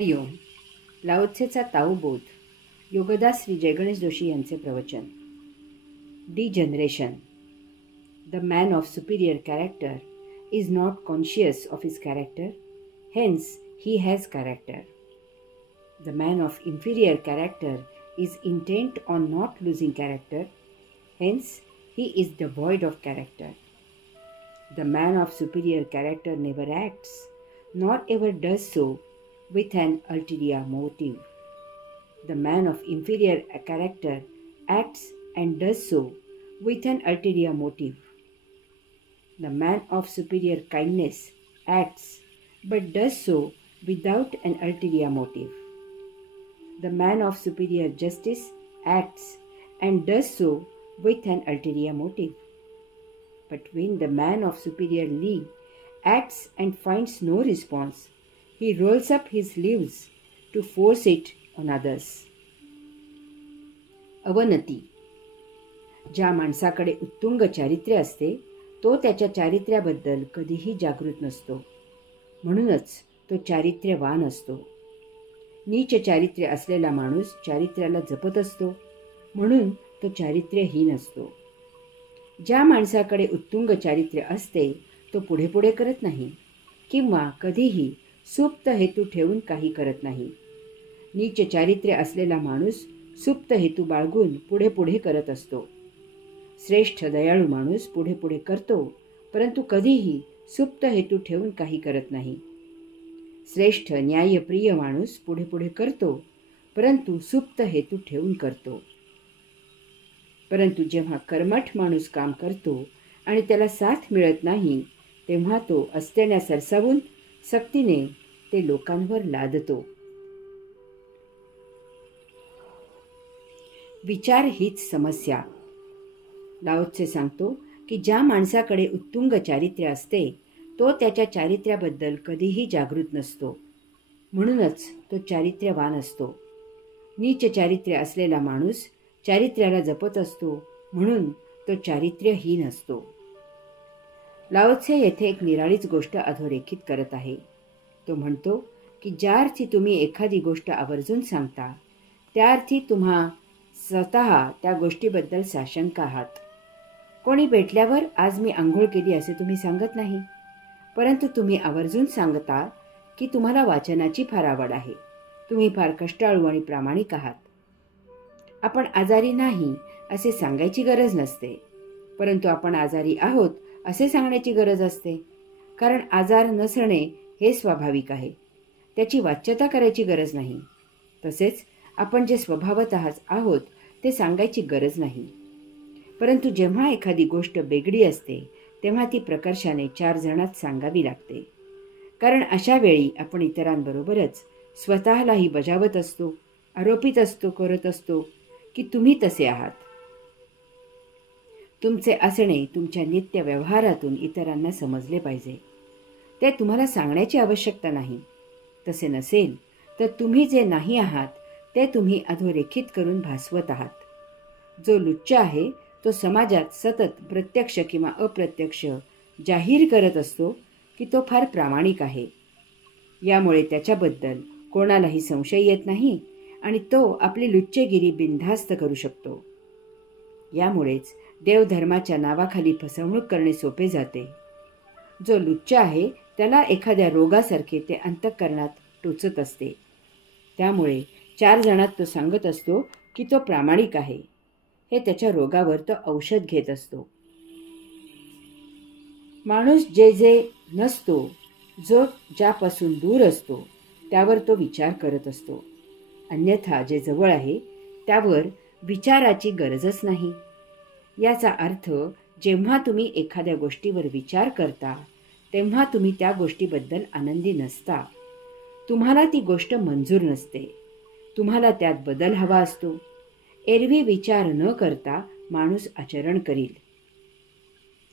हरिओम. लाओत्सेचा ताओबोध. योगदास श्री जयगणेश जोशी यांचे प्रवचन. Degeneration. The man of superior character is not conscious of his character, hence he has character. The man of inferior character is intent on not losing character, hence he is devoid of character. The man of superior character never acts, nor ever does so with an ulterior motive. The man of inferior character acts and does so with an ulterior motive. The man of superior kindness acts but does so without an ulterior motive. The man of superior justice acts and does so with an ulterior motive. But when the man of superior leave acts and finds no response, he rolls up his sleeves to force it on others. अवनती. ज्या माणसाकडे उत्तुंग चारित्र्य असते तो त्याच्या चारित्र्याबद्दल कधीही जागृत नसतो, म्हणूनच तो चारित्र्यवान असतो. नीच चारित्र्य असलेला माणूस चारित्र्याला जपत असतो, म्हणून तो चारित्र्यहीन असतो. ज्या माणसाकडे उत्तुंग चारित्र्य असते तो पुढे पुढे करत नाही किंवा कधीही सुप्त हेतू ठेवून काही करत नाही. नीच चारित्र्य असलेला माणूस सुप्त हेतू बाळगून पुढे पुढे करत असतो. श्रेष्ठ दयाळू माणूस पुढे पुढे करतो, परंतु कधीही सुप्त हेतू ठेवून काही करत नाही. श्रेष्ठ न्यायप्रिय माणूस पुढे पुढे करतो, परंतु सुप्त हेतू ठेवून करतो. परंतु जेव्हा कर्मठ माणूस काम करतो आणि त्याला साथ मिळत नाही, तेव्हा तो अस्तेण्या सरसावून सक्तीने ते लोकांवर लादतो. विचार हीच समस्या. लाओत्से सांगतो की ज्या माणसाकडे उत्तुंग चारित्र्य असते तो त्याच्या चारित्र्याबद्दल कधीही जागृत नसतो, म्हणूनच तो चारित्र्यवान असतो. नीच चारित्र्य असलेला माणूस चारित्र्याला जपत असतो, म्हणून तो चारित्र्यहीन असतो. लाओत्से येथे एक निराळीच गोष्ट अधोरेखित करत आहे. तो म्हणतो की ज्या अर्थी तुम्ही एखादी गोष्ट आवर्जून सांगता त्या अर्थी तुम्हा स्वतः त्या गोष्टीबद्दल साशंक आहात. कोणी भेटल्यावर आज मी आंघोळ केली असे तुम्ही सांगत नाही, परंतु तुम्ही आवर्जून सांगता की तुम्हाला वाचनाची फार आवड आहे, तुम्ही फार कष्टाळू आणि प्रामाणिक आहात. आपण आजारी नाही असे सांगायची गरज नसते, परंतु आपण आजारी आहोत असे सांगण्याची गरज असते, कारण आजार नसणे हे स्वाभाविक आहे, त्याची वाच्यता करायची गरज नाही. तसेच आपण जे स्वभावतः आहोत ते सांगायची गरज नाही. परंतु जेव्हा एखादी गोष्ट बेगडी असते तेव्हा ती प्रकर्षाने 4 जणात सांगावी लागते, कारण अशा वेळी आपण इतरांबरोबरच स्वतःलाही बजावत असतो, आरोपित असतो, करत असतो की तुम्ही तसे आहात. तुमचे असणे तुमच्या नित्य व्यवहारातून इतरांना समजले पाहिजे. ते तुम्हाला सांगण्याची आवश्यकता नाही. तसे नसेल तर तुम्ही जे नाही आहात ते तुम्ही अधोरेखित करून भासवत आहात. जो लुच्च आहे तो समाजात सतत प्रत्यक्ष किंवा अप्रत्यक्ष जाहीर करत असतो की तो फार प्रामाणिक आहे. यामुळे त्याच्याबद्दल कोणालाही संशय येत नाही आणि तो आपली लुच्चेगिरी बिनधास्त करू शकतो. यामुळेच देवधर्माच्या नावाखाली फसवणूक करणे सोपे जाते. जो लुच्च आहे त्याला एखाद्या रोगासारखे ते अंतःकरणात टोचत असते. त्यामुळे 4 जणात तो सांगत असतो की तो प्रामाणिक आहे. हे त्याच्या रोगावर तो औषध घेत असतो. माणूस जे जे नसतो, जो ज्यापासून दूर असतो त्यावर तो विचार करत असतो. अन्यथा जे जवळ आहे त्यावर विचाराची गरजच नाही. याचा अर्थ जेव्हा तुम्ही एखाद्या गोष्टीवर विचार करता तेव्हा तुम्ही त्या गोष्टीबद्दल आनंदी नसता. तुम्हाला ती गोष्ट मंजूर नसते. तुम्हाला त्यात बदल हवा असतो. एरवी विचार न करता माणूस आचरण करील.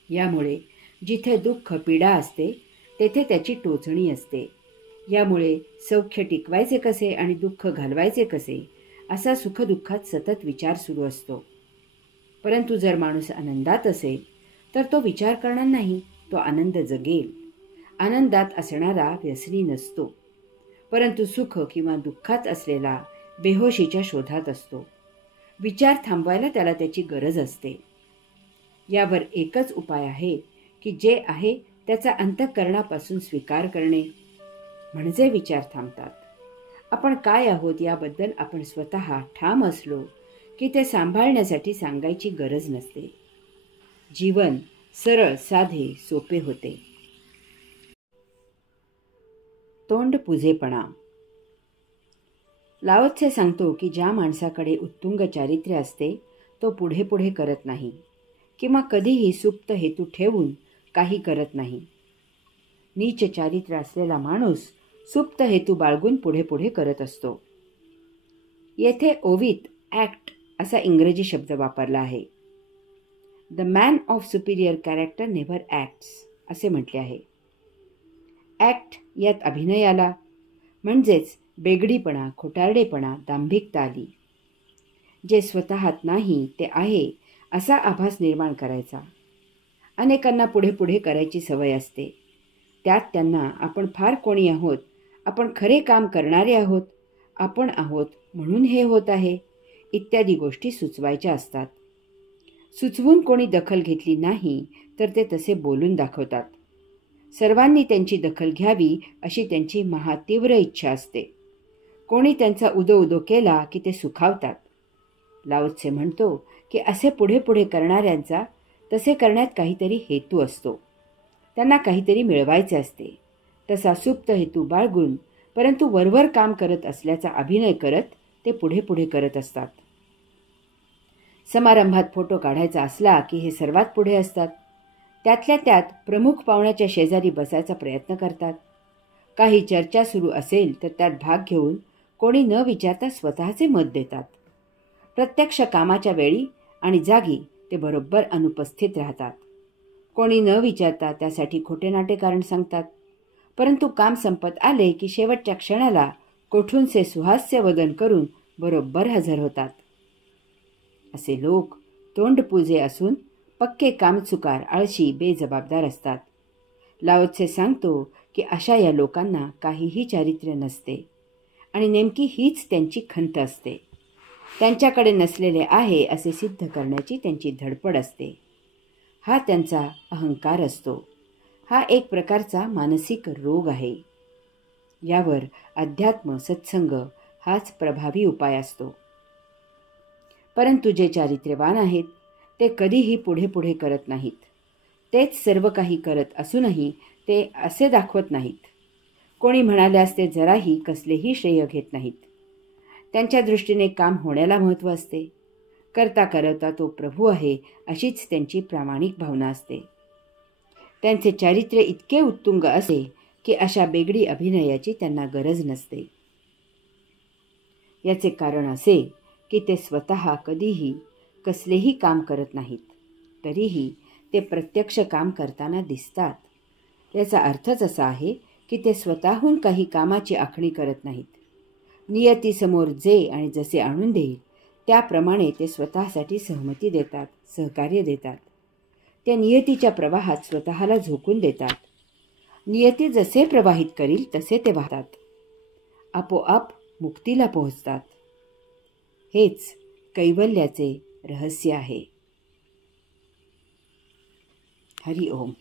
यामुळे जिथे दुःख पीडा असते तेथे त्याची टोचणी असते. यामुळे सौख्य टिकवायचे कसे आणि दुःख घालवायचे कसे असा सुखदुःखात सतत विचार सुरू असतो. परंतु जर माणूस आनंदात असेल तर तो विचार करणार नाही, तो आनंद जगेल. आनंदात असणारा व्यसनी नसतो. परंतु सुख किंवा दुःखात असलेला बेहोशीच्या शोधात असतो. विचार थांबवायला त्याला त्याची गरज असते. यावर एकच उपाय आहे की जे आहे त्याचा अंतःकरणापासून स्वीकार करणे, म्हणजे विचार थांबतात. आपण काय आहोत याबद्दल आपण स्वतः ठाम असलो की ते सांभाळण्यासाठी सांगायची गरज नसते. जीवन सरळ, साधे, सोपे होते. तोंडपुजेपणा. लाओ त्से सांगतो की ज्या माणसाकडे उत्तुंग चारित्र्य असते तो पुढे पुढे करत नाही किंवा कधीही सुप्त हेतू ठेवून काही करत नाही. नीच चारित्र्य असलेला माणूस सुप्त हेतू बाळगून पुढे पुढे करत असतो. येथे ओवित ॲक्ट असा इंग्रजी शब्द वापरला आहे. The man of Superior character never acts असे म्हटले आहे. ॲक्ट यात अभिनय आला, म्हणजेच बेगडीपणा, खोटारडेपणा, दांभिकता आली. जे स्वतःत नाही ते आहे असा आभास निर्माण करायचा. अनेकांना पुढे पुढे करायची सवय असते. त्यात त्यांना आपण फार कोणी आहोत, आपण खरे काम करणारे आहोत, आपण आहोत म्हणून हे होत आहे इत्यादी गोष्टी सुचवायच्या असतात. सुचवून कोणी दखल घेतली नाही तर ते तसे बोलून दाखवतात. सर्वांनी त्यांची दखल घ्यावी अशी त्यांची महातीव्र इच्छा असते. कोणी त्यांचा उदो उदो केला की ते सुखावतात. लाओ त्से म्हणतो की असे पुढे पुढे करणाऱ्यांचा तसे करण्यात काहीतरी हेतू असतो. त्यांना काहीतरी मिळवायचे असते. तसा सुप्त हेतू बाळगून परंतु वरवर काम करत असल्याचा अभिनय करत ते पुढे पुढे करत असतात. समारंभात फोटो काढायचा असला की हे सर्वात पुढे असतात. त्यातल्या त्यात प्रमुख पाहुण्याच्या शेजारी बसायचा प्रयत्न करतात. काही चर्चा सुरू असेल तर त्यात भाग घेऊन कोणी न विचारता स्वतःचे मत देतात. प्रत्यक्ष कामाच्या वेळी आणि जागी ते बरोबर अनुपस्थित राहतात. कोणी न विचारता त्यासाठी खोटे नाटे कारण सांगतात. परंतु काम संपत आले की शेवटच्या क्षणाला कोठूनसे सुहास्य वदन करून बरोबर हजर होतात. असे लोक तोंडपुजे असून पक्के कामचुकार, आळशी, बेजबाबदार असतात. लाओ त्से सांगतो की अशा या लोकांना काहीही चारित्र्य नसते आणि नेमकी हीच त्यांची खंत असते. त्यांच्याकडे नसलेले आहे असे सिद्ध करण्याची त्यांची धडपड असते. हा त्यांचा अहंकार असतो. हा एक प्रकारचा मानसिक रोग आहे. यावर अध्यात्म, सत्संग हाच प्रभावी उपाय असतो. परंतु जे चारित्र्यवान आहेत ते कधीही पुढे पुढे करत नाहीत. तेच सर्व काही करत असूनही ते असे दाखवत नाहीत. कोणी म्हणाल्यास ते जराही कसलेही श्रेय घेत नाहीत. त्यांच्या दृष्टीने काम होण्याला महत्त्व असते. करता करता तो प्रभू आहे अशीच त्यांची प्रामाणिक भावना असते. त्यांचे चारित्र्य इतके उत्तुंग असे की अशा बेगडी अभिनयाची त्यांना गरज नसते. याचे कारण असे की ते स्वतः कधीही कसलेही काम करत नाहीत, तरीही ते प्रत्यक्ष काम करताना दिसतात. याचा अर्थच असा आहे की ते स्वतःहून काही कामाची आखणी करत नाहीत. नियतीसमोर जे आणि जसे आणून देईल त्याप्रमाणे ते स्वतःसाठी सहमती देतात, सहकार्य देतात. त्या नियतीच्या प्रवाहात स्वतःला झोकून देतात. नियती जसे प्रवाहित करील तसे ते वाहतात. आपोआप मुक्तीला पोहोचतात. हेच कैवल्याचे रहस्य आहे. हरि ओम.